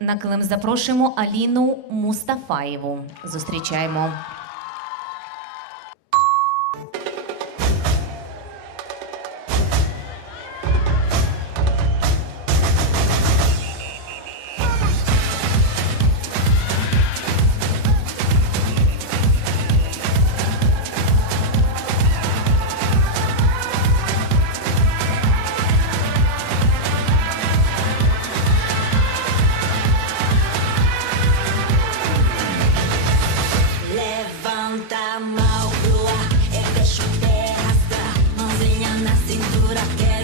На килим запрошуємо Аліну Мустафаєву. Зустрічаємо. Tá mal mão pro ar, é fecho terra, mãozinha na cintura, quer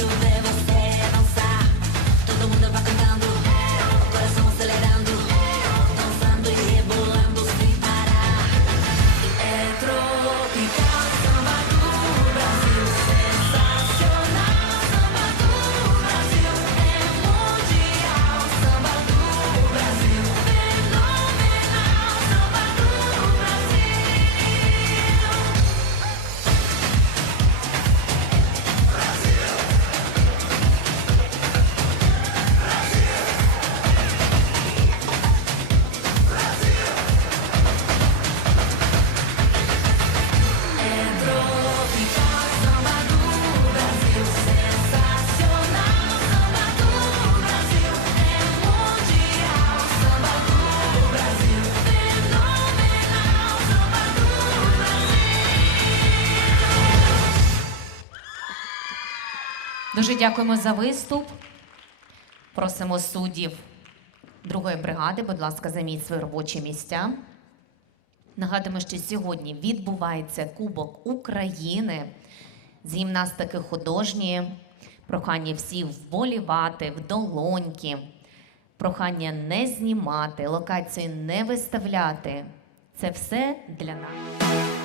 Дуже дякуємо за виступ. Просимо суддів другої бригади, будь ласка, займіть свої робочі місця. Нагадуємо, що сьогодні відбувається Кубок України з гімнастики художньої. Прохання всіх вболівати в долоньки. Прохання не знімати, локацію не виставляти. Це все для нас.